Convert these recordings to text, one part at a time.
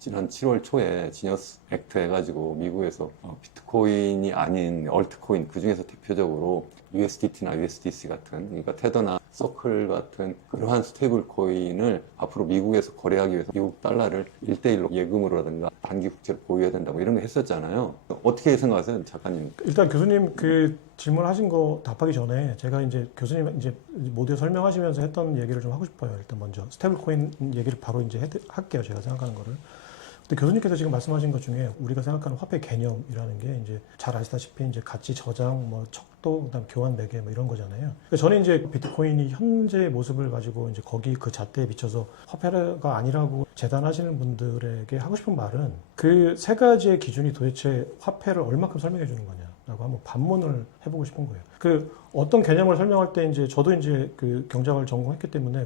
지난 7월 초에 지니어스 액트 해가지고 미국에서 어, 비트코인이 아닌 얼트코인 그 중에서 대표적으로 USDT나 USDC 같은 그러니까 테더나 서클 같은 그러한 스테이블 코인을 앞으로 미국에서 거래하기 위해서 미국 달러를 1대1로 예금으로라든가 단기 국채로 보유해야 된다고 이런 거 했었잖아요. 어떻게 생각하세요, 작가님? 일단 교수님 그 질문하신 거 답하기 전에 제가 이제 교수님 이제 모두 설명하시면서 했던 얘기를 좀 하고 싶어요. 일단 먼저 스테이블 코인 얘기를 바로 이제 해, 할게요. 제가 생각하는 거를. 근데 교수님께서 지금 말씀하신 것 중에 우리가 생각하는 화폐 개념이라는 게 이제 잘 아시다시피 이제 가치 저장, 뭐 척도, 그다음 교환 매개 뭐 이런 거잖아요. 그러니까 저는 이제 비트코인이 현재 모습을 가지고 이제 거기 그 잣대에 비춰서 화폐가 아니라고 재단하시는 분들에게 하고 싶은 말은 그 세 가지의 기준이 도대체 화폐를 얼마큼 설명해 주는 거냐 라고 한번 반문을 해보고 싶은 거예요. 그 어떤 개념을 설명할 때 이제 저도 이제 그 경작을 전공했기 때문에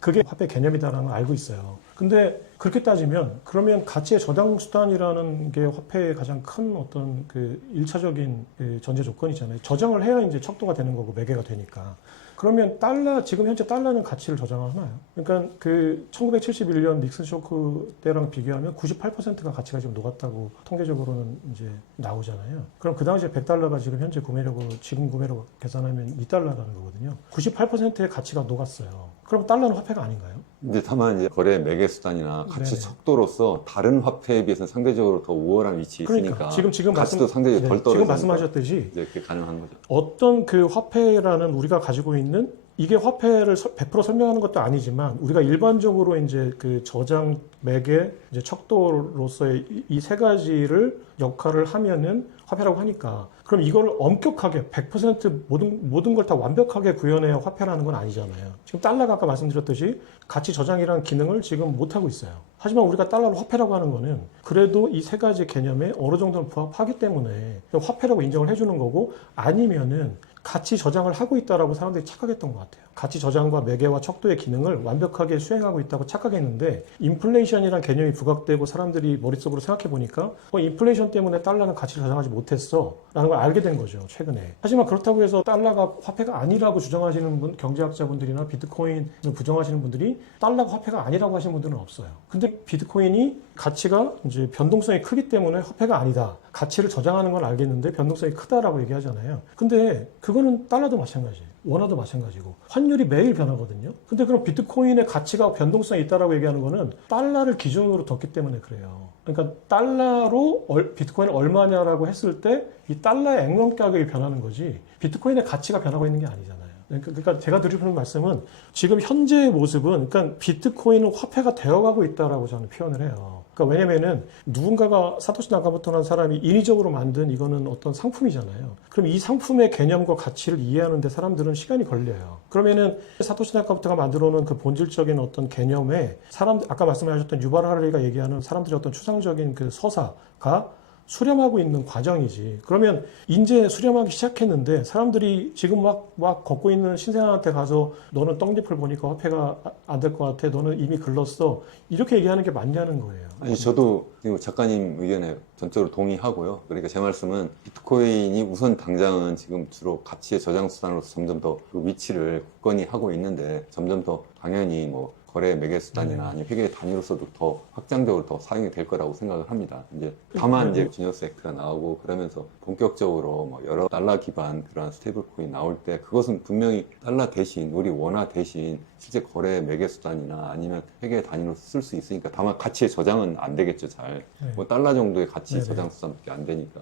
그게 화폐 개념이다라는 걸 알고 있어요. 근데 그렇게 따지면 그러면 가치의 저장 수단이라는 게 화폐의 가장 큰 어떤 그 일차적인 그 전제 조건이잖아요. 저장을 해야 이제 척도가 되는 거고 매개가 되니까. 그러면 달러 지금 현재 달러는 가치를 저장하나요? 그러니까 그 1971년 닉슨 쇼크 때랑 비교하면 98%가 가치가 지금 녹았다고 통계적으로는 이제 나오잖아요. 그럼 그 당시에 100달러가 지금 현재 구매력으로 지금 구매로 계산하면 2달러라는 거거든요. 98%의 가치가 녹았어요. 그럼 달러는 화폐가 아닌가요? 근데 다만 이제 거래 매개 수단이나 가치 네네. 척도로서 다른 화폐에 비해서는 상대적으로 더 우월한 위치에 있으니까 그러니까 지금 지금 가치도 말씀- 상대적으로 네, 덜 떨어지니까 지금 말씀하셨듯이 이제 그게 가능한 거죠. 어떤 그 화폐라는 우리가 가지고 있는 이게 화폐를 서- 100% 설명하는 것도 아니지만 우리가 일반적으로 이제 그 저장 매개 이제 척도로서의 이 세 가지를 역할을 하면은 화폐라고 하니까 그럼 이걸 엄격하게 100% 모든 모든 걸 다 완벽하게 구현해야 화폐라는 건 아니잖아요. 지금 달러가 아까 말씀드렸듯이 가치 저장이라는 기능을 지금 못 하고 있어요. 하지만 우리가 달러를 화폐라고 하는 거는 그래도 이 세 가지 개념에 어느 정도는 부합하기 때문에 화폐라고 인정을 해주는 거고 아니면은 가치 저장을 하고 있다라고 사람들이 착각했던 것 같아요. 가치 저장과 매개와 척도의 기능을 완벽하게 수행하고 있다고 착각했는데 인플레이션이라는 개념이 부각되고 사람들이 머릿속으로 생각해 보니까 어, 인플레이션 때문에 달러는 가치를 저장하지 못했어 라는 걸 알게 된 거죠 최근에. 하지만 그렇다고 해서 달러가 화폐가 아니라고 주장하시는 분 경제학자분들이나 비트코인을 부정하시는 분들이 달러가 화폐가 아니라고 하시는 분들은 없어요. 근데 비트코인이 가치가 이제 변동성이 크기 때문에 화폐가 아니다. 가치를 저장하는 건 알겠는데 변동성이 크다라고 얘기하잖아요. 근데 그거는 달러도 마찬가지예요 원화도 마찬가지고 환율이 매일 변하거든요. 근데 그럼 비트코인의 가치가 변동성이 있다라고 얘기하는 거는 달러를 기준으로 뒀기 때문에 그래요. 그러니까 달러로 얼- 비트코인이 얼마냐라고 했을 때 이 달러의 액면 가격이 변하는 거지 비트코인의 가치가 변하고 있는 게 아니잖아요. 그러니까 그러니까 제가 드리는 말씀은 지금 현재의 모습은 그러니까 비트코인은 화폐가 되어가고 있다라고 저는 표현을 해요. 그러니까 왜냐면은 누군가가 사토시 나카모토라는 사람이 인위적으로 만든 이거는 어떤 상품이잖아요. 그럼 이 상품의 개념과 가치를 이해하는데 사람들은 시간이 걸려요. 그러면은 사토시 나카모토가 만들어 놓은 그 본질적인 어떤 개념에 사람 아까 말씀하셨던 유발 하라리가 얘기하는 사람들의 어떤 추상적인 그 서사가 수렴하고 있는 과정이지. 그러면 이제 수렴하기 시작했는데 사람들이 지금 막, 막 걷고 있는 신생아한테 가서 너는 떡잎을 보니까 화폐가 안 될 것 같아. 너는 이미 글렀어. 이렇게 얘기하는 게 맞냐는 거예요. 아니 저도 작가님 의견에 전적으로 동의하고요. 그러니까 제 말씀은 비트코인이 우선 당장은 지금 주로 가치의 저장 수단으로서 점점 더 그 위치를 굳건히 하고 있는데 점점 더 당연히 뭐 거래 매개 수단이나 네. 아니면 회계 단위로서도 더 확장적으로 더 사용이 될 거라고 생각을 합니다. 이제 다만 네. 이제 지니어스 액트가 나오고 그러면서 본격적으로 뭐 여러 달러 기반 그런 스테이블 코인 나올 때 그것은 분명히 달러 대신 우리 원화 대신 실제 거래 매개 수단이나 아니면 회계 단위로 쓸 수 있으니까 다만 가치의 저장은 안 되겠죠 잘. 네. 뭐 달러 정도의 가치 네네. 저장 수단밖에 안 되니까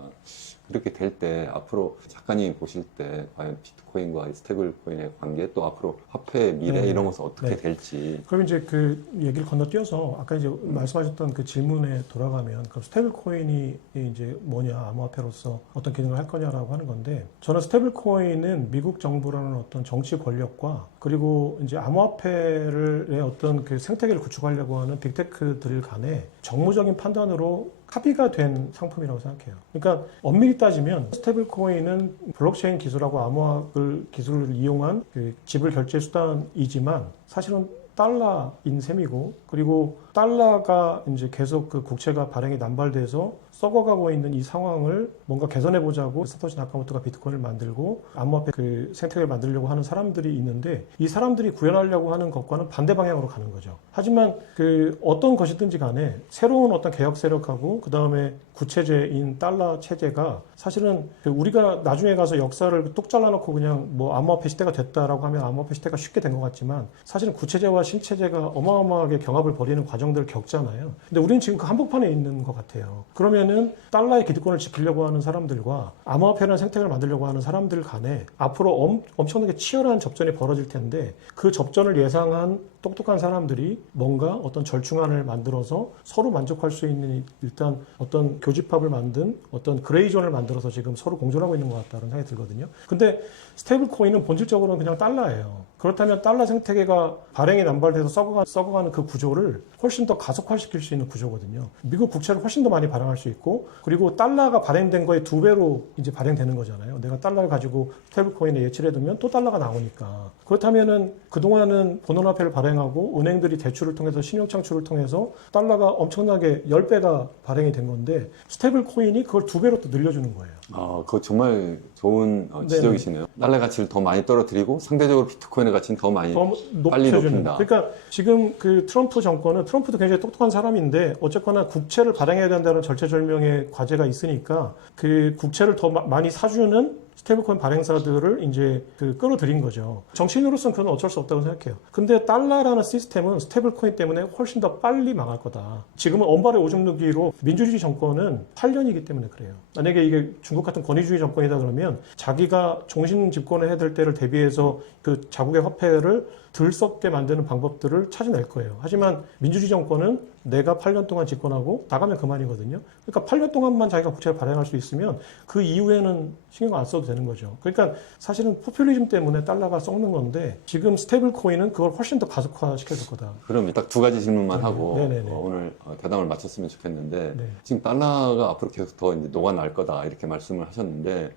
그렇게 될 때 앞으로 작가님이 보실 때 과연 비트코인과 이 스테이블 코인의 관계 또 앞으로 화폐의 미래 네. 이런 것은 어떻게 네. 될지 그럼 이제 그 얘기를 건너뛰어서 아까 이제 말씀하셨던 그 질문에 돌아가면 그럼 스테이블 코인이 이제 뭐냐 암호화폐로서 어떤 기능을 할 거냐라고 하는 건데 저는 스테이블 코인은 미국 정부라는 어떤 정치 권력과 그리고 이제 암호화폐의 어떤 그 생태계를 구축하려고 하는 빅테크들 간의 정무적인 판단으로 합의가 된 상품이라고 생각해요. 그러니까 엄밀히 따지면 스테이블 코인은 블록체인 기술하고 암호화를 기술을 이용한 그 지불 결제 수단이지만 사실은 달러인 셈이고 그리고 달러가 이제 계속 그 국채가 발행이 남발돼서 썩어가고 있는 이 상황을 뭔가 개선해 보자고 사토시 나카모토가 비트코인을 만들고 암호화폐 그 생태계를 만들려고 하는 사람들이 있는데 이 사람들이 구현하려고 하는 것과는 반대 방향으로 가는 거죠. 하지만 그 어떤 것이든지 간에 새로운 어떤 개혁 세력하고 그 다음에 구체제인 달러 체제가 사실은 그 우리가 나중에 가서 역사를 똑 잘라놓고 그냥 뭐 암호화폐 시대가 됐다라고 하면 암호화폐 시대가 쉽게 된 것 같지만 사실은 구체제와 신체제가 어마어마하게 경합을 벌이는 과정들을 겪잖아요. 근데 우리는 지금 그 한복판에 있는 것 같아요. 그러면 은 달러의 기득권을 지키려고 하는 사람들과 암호화폐라는 생태계를 만들려고 하는 사람들 간에 앞으로 엄, 엄청나게 치열한 접전이 벌어질 텐데 그 접전을 예상한 똑똑한 사람들이 뭔가 어떤 절충안을 만들어서 서로 만족할 수 있는 일단 어떤 교집합을 만든 어떤 그레이존을 만들어서 지금 서로 공존하고 있는 것 같다는 생각이 들거든요. 근데 스테이블 코인은 본질적으로는 그냥 달러예요. 그렇다면 달러 생태계가 발행이 남발돼서 썩어가, 썩어가는 그 구조를 훨씬 더 가속화시킬 수 있는 구조거든요. 미국 국채를 훨씬 더 많이 발행할 수 있고 그리고 달러가 발행된 거의 두 배로 이제 발행되는 거잖아요. 내가 달러를 가지고 스테이블 코인에 예치를 해두면 또 달러가 나오니까. 그렇다면은 그동안은 본원화폐를 발행 하고 은행들이 대출을 통해서 신용 창출을 통해서 달러가 엄청나게 10배가 발행이 된 건데 스테이블 코인이 그걸 두 배로 또 늘려주는 거예요. 아, 그거 정말 좋은 어. 지적이시네요. 달러 가치를 더 많이 떨어뜨리고 상대적으로 비트코인의 가치는 더 많이 더 빨리 높여주는. 높인다. 그러니까 지금 그 트럼프 정권은 트럼프도 굉장히 똑똑한 사람인데 어쨌거나 국채를 발행해야 된다는 절체절명의 과제가 있으니까 그 국채를 더 마- 많이 사주는 스테이블코인 발행사들을 이제 그 끌어들인 거죠. 정치인으로서는 그건 어쩔 수 없다고 생각해요. 근데 달러라는 시스템은 스테이블코인 때문에 훨씬 더 빨리 망할 거다. 지금은 언발의 오줌 누기로 민주주의 정권은 8년이기 때문에 그래요. 만약에 이게 중국 같은 권위주의 정권이다 그러면 자기가 종신 집권을 해야 될 때를 대비해서 그 자국의 화폐를 들썩게 만드는 방법들을 찾아낼 거예요. 하지만 민주주의 정권은 내가 8년 동안 집권하고 나가면 그만이거든요. 그러니까 8년 동안만 자기가 국채를 발행할 수 있으면 그 이후에는 신경 안 써도 되는 거죠. 그러니까 사실은 포퓰리즘 때문에 달러가 썩는 건데 지금 스테이블 코인은 그걸 훨씬 더 가속화 시켜줄 거다. 그럼 딱 두 가지 질문만 네, 하고 네네네. 어, 오늘 어, 대담을 마쳤으면 좋겠는데 네. 지금 달러가 앞으로 계속 더 이제 녹아날 거다 이렇게 말씀을 하셨는데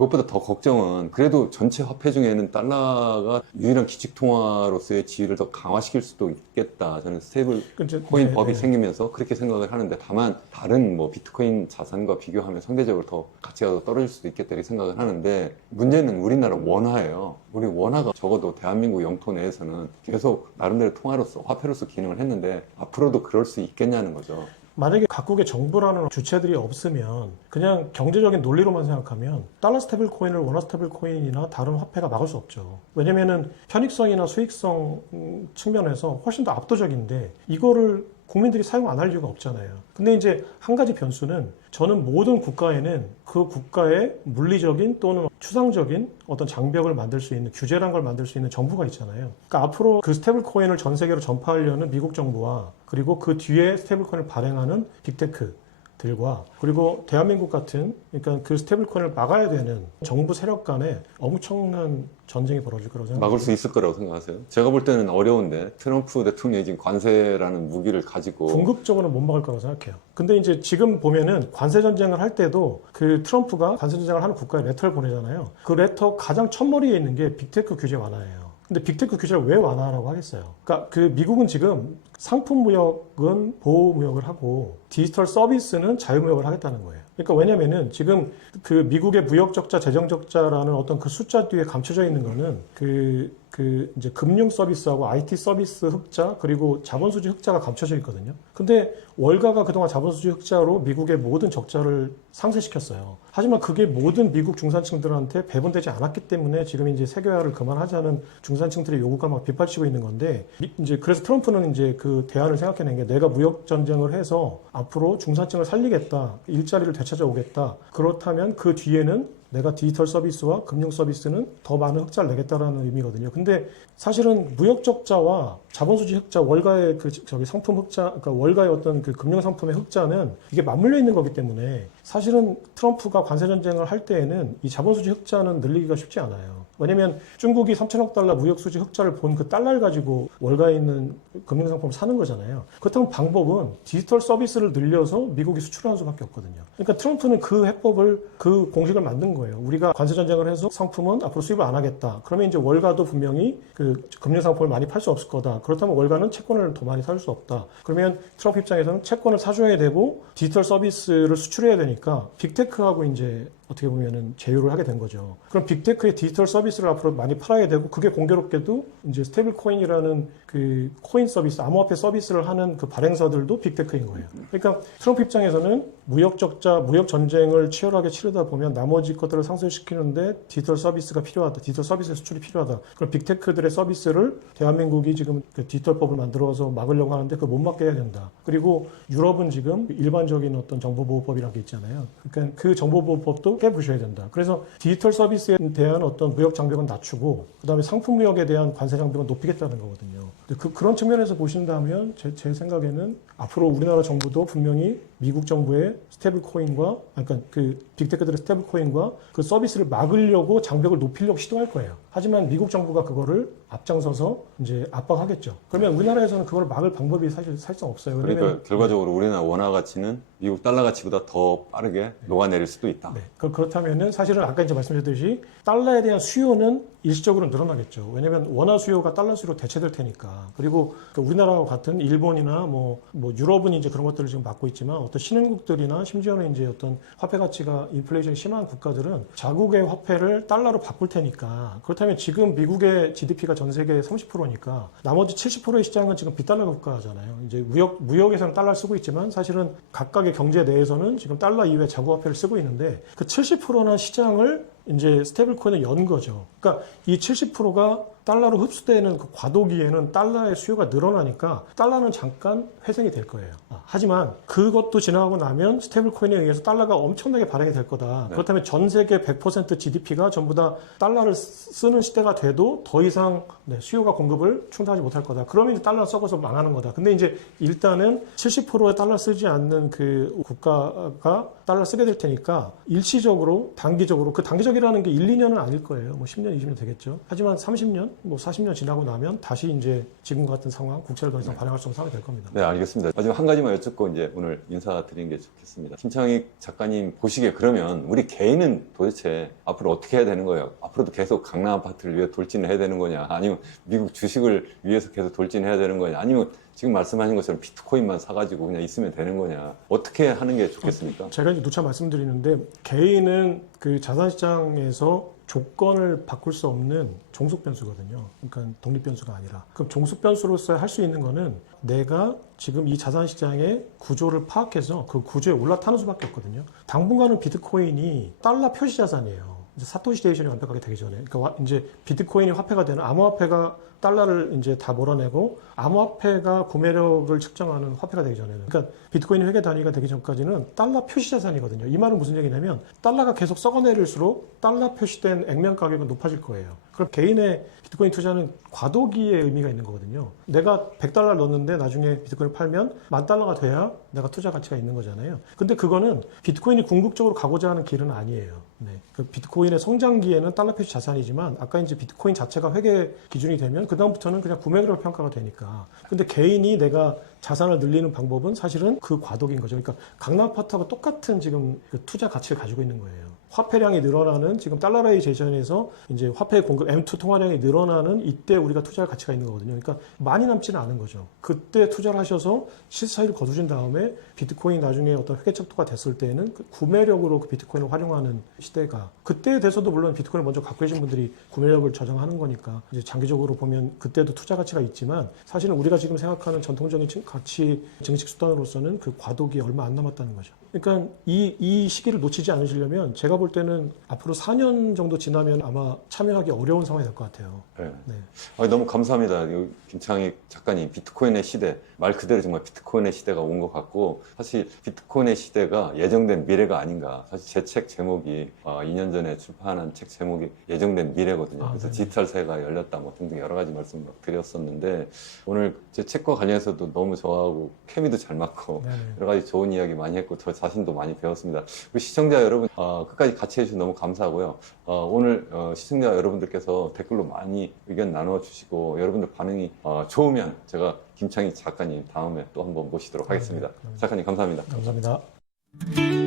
그것보다 더 걱정은 그래도 전체 화폐 중에는 달러가 유일한 기축 통화로서의 지위를 더 강화시킬 수도 있겠다. 저는 스테이블 그 이제- 코인 네, 법이 네. 생기면서 그렇게 생각을 하는데 다만 다른 뭐 비트코인 자산과 비교하면 상대적으로 더 가치가 더 떨어질 수도 있겠다 이렇게 생각을 하는데 문제는 우리나라 원화예요. 우리 원화가 적어도 대한민국 영토 내에서는 계속 나름대로 통화로서 화폐로서 기능을 했는데 앞으로도 그럴 수 있겠냐는 거죠. 만약에 각국의 정부라는 주체들이 없으면 그냥 경제적인 논리로만 생각하면 달러 스테이블 코인을 원화 스테이블 코인이나 다른 화폐가 막을 수 없죠. 왜냐면은 편익성이나 수익성 음, 측면에서 훨씬 더 압도적인데 이거를 국민들이 사용 안 할 이유가 없잖아요. 근데 이제 한 가지 변수는 저는 모든 국가에는 그 국가의 물리적인 또는 추상적인 어떤 장벽을 만들 수 있는 규제란 걸 만들 수 있는 정부가 있잖아요. 그러니까 앞으로 그 스테이블 코인을 전 세계로 전파하려는 미국 정부와 그리고 그 뒤에 스테이블 코인을 발행하는 빅테크 들과 그리고 대한민국 같은 그러니까 그 스테이블 코인을 막아야 되는 정부 세력 간에 엄청난 전쟁이 벌어질 거라고 생각합니다. 막을 수 있을 거라고 생각하세요? 제가 볼 때는 어려운데 트럼프 대통령이 지금 관세라는 무기를 가지고 궁극적으로는 못 막을 거라고 생각해요. 근데 이제 지금 보면은 관세 전쟁을 할 때도 그 트럼프가 관세 전쟁을 하는 국가에 레터를 보내잖아요. 그 레터 가장 첫머리에 있는 게 빅테크 규제 완화예요. 근데 빅테크 규제를 왜 완화하라고 하겠어요? 그러니까 그 미국은 지금 상품 무역은 보호 무역을 하고 디지털 서비스는 자유 무역을 하겠다는 거예요. 그러니까 왜냐면은 지금 그 미국의 무역 적자, 재정 적자라는 어떤 그 숫자 뒤에 감춰져 있는 거는 그, 그 이제 금융 서비스하고 IT 서비스 흑자 그리고 자본 수지 흑자가 감춰져 있거든요. 근데 월가가 그동안 자본 수지 흑자로 미국의 모든 적자를 상쇄시켰어요. 하지만 그게 모든 미국 중산층들한테 배분되지 않았기 때문에 지금 이제 세계화를 그만하자는 중산층들의 요구가 막 빗발치고 있는 건데 미- 이제 그래서 트럼프는 이제 그 대안을 생각해낸 게 내가 무역 전쟁을 해서 앞으로 중산층을 살리겠다 일자리를 되찾아오겠다 그렇다면 그 뒤에는 내가 디지털 서비스와 금융 서비스는 더 많은 흑자를 내겠다라는 의미거든요. 근데 사실은 무역 적자와 자본 수지 흑자, 월가의 그 저기 상품 흑자, 그러니까 월가의 어떤 그 금융 상품의 흑자는 이게 맞물려 있는 거기 때문에 사실은 트럼프가 관세 전쟁을 할 때에는 이 자본 수지 흑자는 늘리기가 쉽지 않아요. 왜냐면 중국이 3천억 달러 무역 수지 흑자를 본 그 달러를 가지고 월가에 있는 금융 상품을 사는 거잖아요. 그렇다면 방법은 디지털 서비스를 늘려서 미국이 수출하는 수밖에 없거든요. 그러니까 트럼프는 그 해법을 그 공식을 만든 거예요. 우리가 관세 전쟁을 해서 상품은 앞으로 수입을 안 하겠다. 그러면 이제 월가도 분명히 그 금융 상품을 많이 팔 수 없을 거다. 그렇다면 월가는 채권을 더 많이 살 수 없다. 그러면 트럼프 입장에서는 채권을 사줘야 되고 디지털 서비스를 수출해야 되니까 빅테크하고 이제 어떻게 보면은 제휴를 하게 된 거죠. 그럼 빅테크의 디지털 서비스를 앞으로 많이 팔아야 되고 그게 공교롭게도 이제 스테이블 코인이라는 그 코인 서비스, 암호화폐 서비스를 하는 그 발행사들도 빅테크인 거예요. 그러니까 트럼프 입장에서는 무역 적자, 무역 전쟁을 치열하게 치르다 보면 나머지 것들을 상쇄시키는데 디지털 서비스가 필요하다. 디지털 서비스 수출이 필요하다. 그럼 빅테크들의 서비스를 대한민국이 지금 그 디지털법을 만들어서 막으려고 하는데 그걸 못 막게 해야 된다. 그리고 유럽은 지금 일반적인 어떤 정보보호법이라는 게 있잖아요. 그러니까 그 정보보호법도 깨부셔야 된다. 그래서 디지털 서비스에 대한 어떤 무역 장벽은 낮추고 그다음에 상품 무역에 대한 관세 장벽은 높이겠다는 거거든요. 그, 그런 측면에서 보신다면 제, 제 생각에는 앞으로 우리나라 정부도 분명히 미국 정부의 스테이블 코인과 그러니까 그 빅테크들의 스테이블 코인과 그 서비스를 막으려고 장벽을 높이려고 시도할 거예요. 하지만 미국 정부가 그거를 앞장서서 이제 압박하겠죠. 그러면 우리나라에서는 그걸 막을 방법이 사실 사실상 없어요. 왜냐면 그러니까 결과적으로 우리나라 원화 가치는 미국 달러 가치보다 더 빠르게 녹아내릴 수도 있다. 네. 그- 그렇다면은 사실은 아까 이제 말씀드렸듯이 달러에 대한 수요는 일시적으로 늘어나겠죠. 왜냐하면 원화 수요가 달러 수요로 대체될 테니까. 그리고 그 우리나라와 같은 일본이나 뭐, 뭐 유럽은 이제 그런 것들을 지금 맡고 있지만 어떤 신흥국들이나 심지어는 이제 어떤 화폐 가치가 인플레이션이 심한 국가들은 자국의 화폐를 달러로 바꿀 테니까. 그렇다면 지금 미국의 GDP가 전 세계 30%니까 나머지 70%의 시장은 지금 비달러 국가잖아요. 이제 무역 무역에서는 달러를 쓰고 있지만 사실은 각각의 경제 내에서는 지금 달러 이외 자국 화폐를 쓰고 있는데 그 70%나 시장을 이제 스테이블 코인을 연 거죠. 그러니까 이 70%가 달러로 흡수되는 그 과도기에는 달러의 수요가 늘어나니까 달러는 잠깐 회생이 될 거예요. 아, 하지만 그것도 지나가고 나면 스테이블 코인에 의해서 달러가 엄청나게 발행이 될 거다. 네. 그렇다면 전 세계 100% GDP가 전부 다 달러를 쓰- 쓰는 시대가 돼도 더 이상 네, 수요가 공급을 충당하지 못할 거다. 그러면 이제 달러 썩어서 망하는 거다. 근데 이제 일단은 70%의 달러 쓰지 않는 그 국가가 달러 쓰게 될 테니까 일시적으로 단기적으로 그 단기적이라는 게 1, 2년은 아닐 거예요. 뭐 10년, 20년 되겠죠. 하지만 30년, 뭐 40년 지나고 나면 다시 이제 지금과 같은 상황, 국채를 더 이상 발행할 수 없는 상황이 될 겁니다. 네, 알겠습니다. 마지막 한 가지만 여쭙고 이제 오늘 인사드리는 게 좋겠습니다. 김창익 작가님 보시기에 그러면 우리 개인은 도대체 앞으로 어떻게 해야 되는 거예요? 앞으로도 계속 강남 아파트를 위해 돌진을 해야 되는 거냐? 아니면 미국 주식을 위해서 계속 돌진해야 되는 거냐? 아니면 지금 말씀하신 것처럼 비트코인만 사가지고 그냥 있으면 되는 거냐? 어떻게 하는 게 좋겠습니까? 제가 이제 누차 말씀드리는데 개인은 그 자산시장에서 조건을 바꿀 수 없는 종속 변수거든요. 그러니까 독립 변수가 아니라. 그럼 종속 변수로서 할 수 있는 거는 내가 지금 이 자산 시장의 구조를 파악해서 그 구조에 올라타는 수밖에 없거든요. 당분간은 비트코인이 달러 표시 자산이에요. 사토시 데이션이 완벽하게 되기 전에. 그러니까 와- 이제 비트코인이 화폐가 되는 암호화폐가 달러를 이제 다 몰아내고 암호화폐가 구매력을 측정하는 화폐가 되기 전에는. 그러니까 비트코인이 회계 단위가 되기 전까지는 달러 표시 자산이거든요. 이 말은 무슨 얘기냐면 달러가 계속 썩어내릴수록 달러 표시된 액면 가격은 높아질 거예요. 그럼 개인의 비트코인 투자는 과도기의 의미가 있는 거거든요. 내가 100달러 넣었는데 나중에 비트코인을 팔면 만 달러가 돼야 내가 투자 가치가 있는 거잖아요. 근데 그거는 비트코인이 궁극적으로 가고자 하는 길은 아니에요. 네. 그 비트코인의 성장기에는 달러 표시 자산이지만 아까 이제 비트코인 자체가 회계 기준이 되면 그다음부터는 그냥 구매력으로 평가가 되니까. 근데 개인이 내가 자산을 늘리는 방법은 사실은 그 과도기인 거죠. 그러니까 강남 아파트하고 똑같은 지금 그 투자 가치를 가지고 있는 거예요. 화폐량이 늘어나는 지금 달러라이제이션에서 이제 화폐 공급 M2 통화량이 늘어나는 이때 우리가 투자할 가치가 있는 거거든요. 그러니까 많이 남지는 않은 거죠. 그때 투자를 하셔서 실사위를 거두신 다음에 비트코인 나중에 어떤 회계 척도가 됐을 때는 그 구매력으로 그 비트코인을 활용하는 시대가 그때에 대해서도 물론 비트코인을 먼저 갖고 계신 분들이 구매력을 저장하는 거니까 이제 장기적으로 보면 그때도 투자 가치가 있지만 사실은 우리가 지금 생각하는 전통적인 증- 가치 증식 수단으로서는 그 과도기 얼마 안 남았다는 거죠. 그러니까 이, 이 시기를 놓치지 않으시려면 제가 볼 때는 앞으로 4년 정도 지나면 아마 참여하기 어려운 상황이 될 것 같아요. 네. 네. 아, 너무 감사합니다. 이 김창익 작가님, 비트코인의 시대. 말 그대로 정말 비트코인의 시대가 온 것 같고, 사실 비트코인의 시대가 예정된 미래가 아닌가. 사실 제 책 제목이, 아, 2년 전에 출판한 책 제목이 예정된 미래거든요. 아, 그래서 네네. 디지털 세가 열렸다, 뭐 등등 여러 가지 말씀 막 드렸었는데, 오늘 제 책과 관련해서도 너무 저하고 케미도 잘 맞고, 네네. 여러 가지 좋은 이야기 많이 했고, 저 자신도 많이 배웠습니다. 시청자 여러분, 아, 끝까지 끝까지 같이 해주셔서 너무 감사하고요. 어, 오늘 어, 시청자 여러분들께서 댓글로 많이 의견 나눠 주시고 여러분들 반응이 어, 좋으면 제가 김창희 작가님 다음에 또 한번 모시도록 하겠습니다. 네, 작가님 감사합니다. 감사합니다.